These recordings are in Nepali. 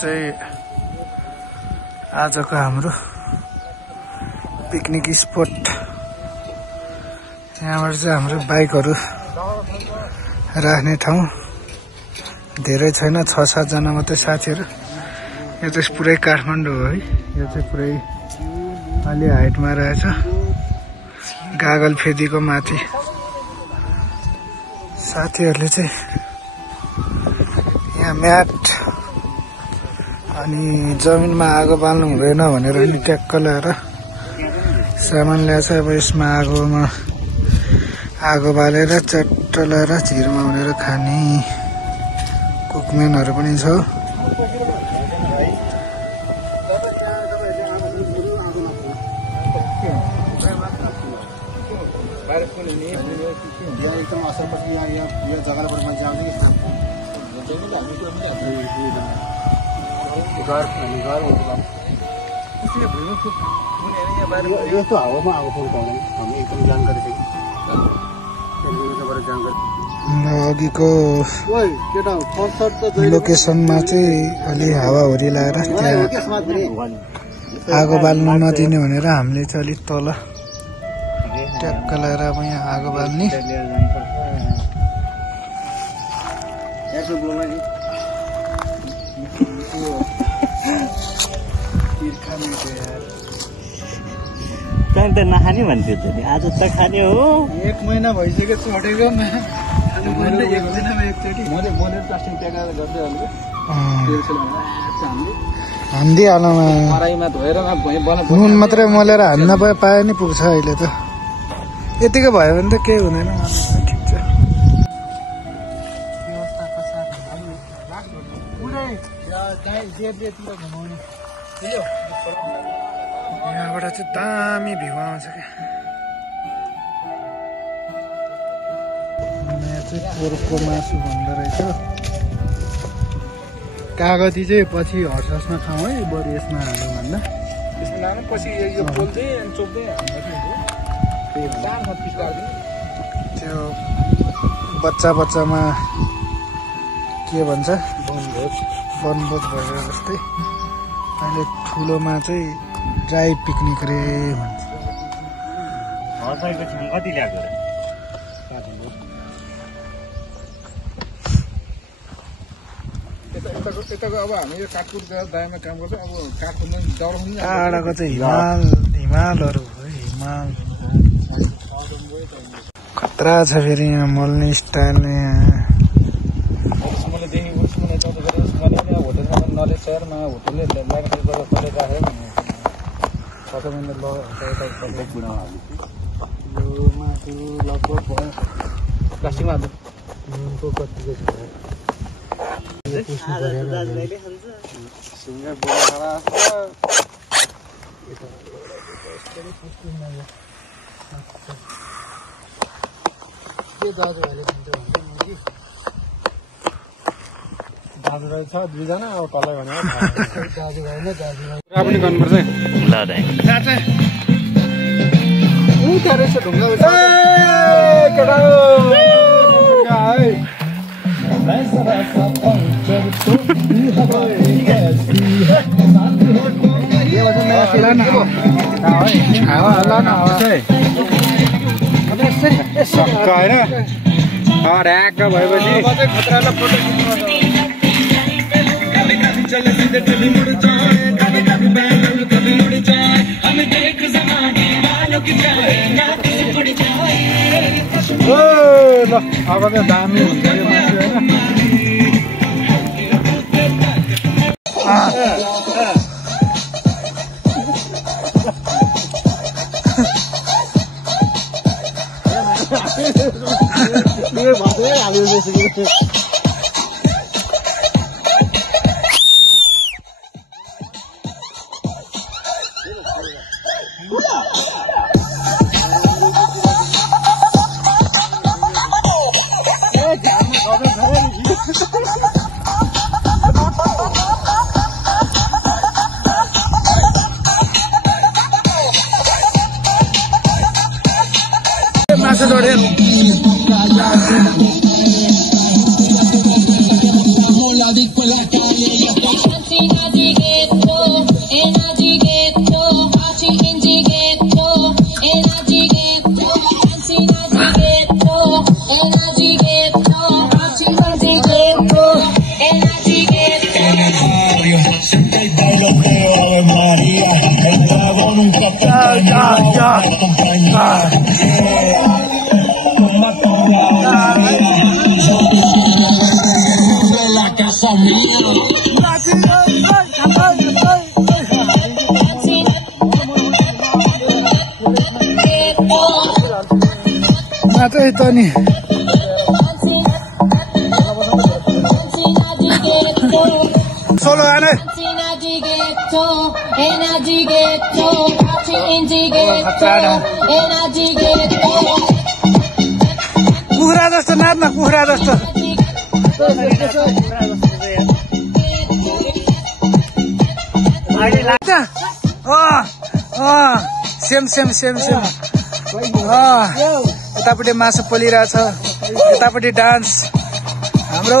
चाहिँ आजको हाम्रो पिकनिक स्पोट। यहाँबाट चाहिँ हाम्रो बाइकहरू राख्ने ठाउँ धेरै छैन, 6-7 जना मात्रै साथीहरू। यो चाहिँ पुरै काठमाडौँ हो है, यो चाहिँ पुरै अलि हाइटमा रहेछ, गागल फेदीको माथि। साथीहरूले चाहिँ यहाँ म्याट अनि जमिनमा आगो बाल्नु हुँदैन भनेर नि ट्याक्क ल्याएर सामान ल्याएछ। अब यसमा आगो बालेर चट्ट ल्याएर झिरमा उनेर खाने कुकम्यानहरू पनि छ। यस्तो हावामा आगो फुल्काउने हामी एकदम जानकारी छ। अघिको लोकेसनमा चाहिँ अलि हावाहुरी लगाएर त्यहाँ आगो बाल्नु नदिने भनेर हामीले चाहिँ अलिक तल ट्याक्क लगाएर अब यहाँ आगो बाल्ने। त नखाने भन्थ्यो त, आज त खाने हो। 1 महिना भइसक्यो चढेको हानिदिइहालौँ। नुन मात्रै मोलेर हान्न पाए नि पुग्छ अहिले त। यतिकै भयो भने त केही हुँदैन। ठिक छ। यहाँबाट चाहिँ दामी भ्यू आउँछ क्या। यहाँ चाहिँ पोर्कको मासु भन्दो रहेछ। कागती चाहिँ पछि हर्समा खाउँ है, बरु यसमा हाल्नु भन्दा। त्यो बच्चामा के भन्छ बनभोज भएर जस्तै। अहिले ठुलोमा चाहिँ ड्राई पिकनिक रे भन्छ। कति ल्याएको अब हामी यो काठपुर दायाँमा काम गर्छ। अब काठपुर टाढाको चाहिँ हिमालहरू हो। हिमाल खतरा छ फेरि यहाँ मोल्ने स्टाइल। प्लास्टिकमा दाजु रहेछ 2 जना। अब तलै भने दाजु भएन, दाजु पनि गर्नुपर्छ। ल दाइ रहेछ ढुङ्गा ढ्याक्क भएपछि खतरालाई फोटो ल अब त दामी हुन्छ यो मासु होइन। मासु जोडेर नाचै त नि सोलो गाने कुखुरा जस्तो नाच्न कुखुरा जस्तो सेम सेम सेम सेम यतापट्टि मासु पोलिरहेछ यतापट्टि डान्स हाम्रो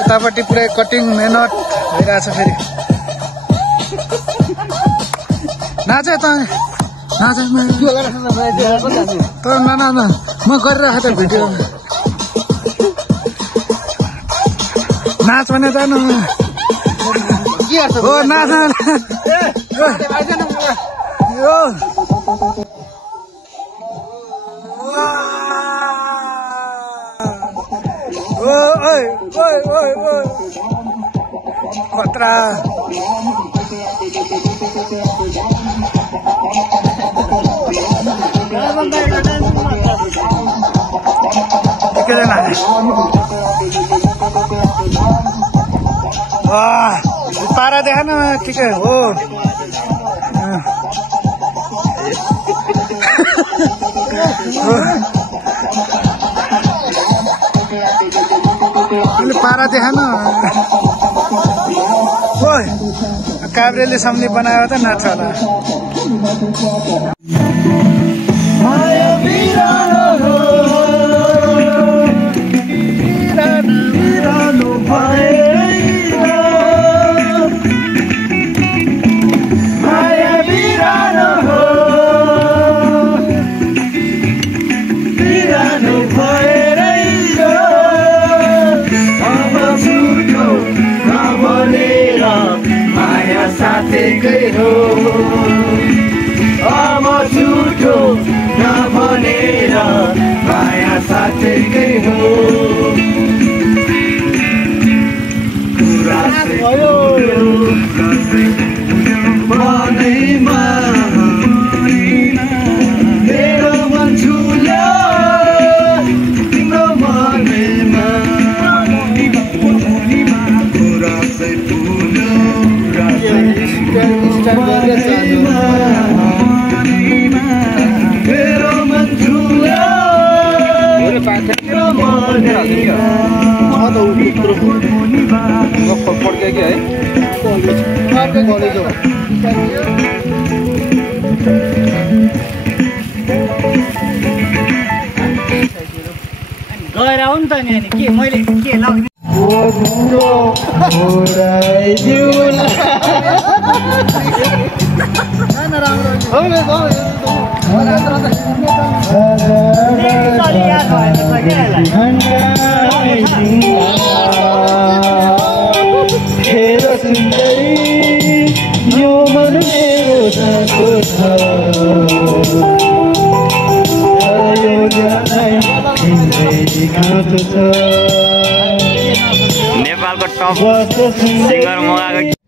यतापट्टि पुरै कटिङ मेहनत भइरहेछ फेरि नाच त नाच त न म गरिरहेको त भिडियो नाच भने जानु हो नाच खतरा पारा देखा न ठिकै हो पारा देखा न काभ्रेले सम्झी बनायो त नाच्छ होला गएर आउनु त नि के मैले के लाग्ने नेपालको टप सिङ्गर मगाएको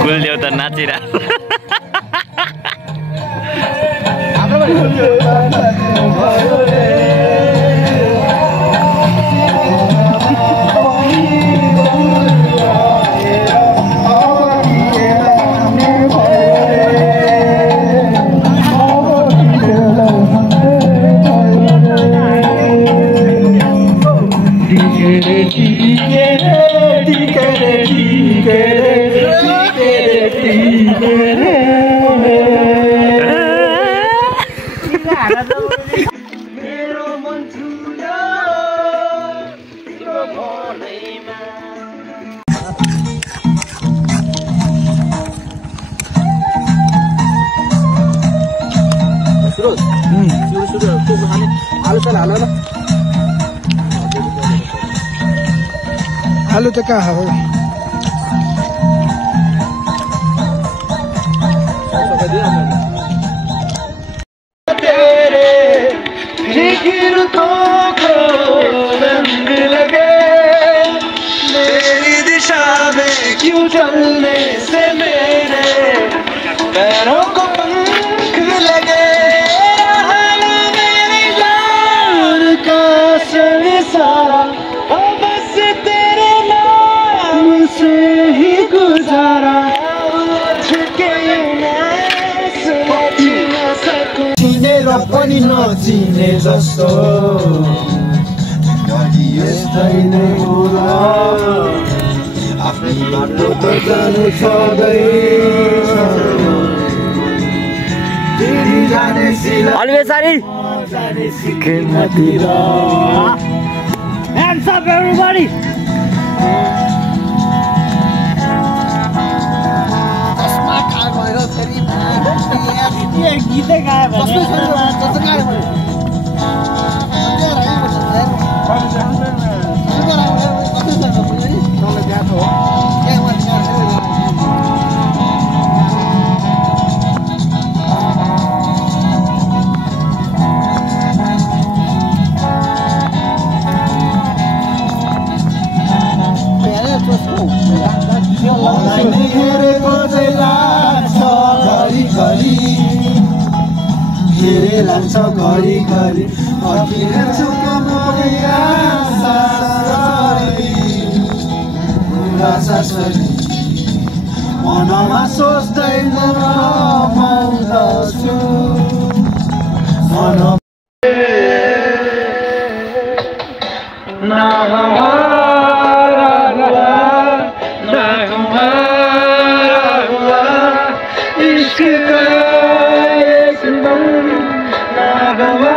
कुलदेउता नाचिरहेको आलु त कहाँ हो मेरी दिशा में क्यों चलने से मेरे पैरों को पंख लगे मेरी जान का संसार बस तेरे नाम से ही गुजारा के चिनेर पनि नचिने जस्तो यस्तै नै होला आफ्नै बाटो त जानु Alvesari. Hands up, everybody. लाग्छ घरि घरि मनमा सोच्दै Bye.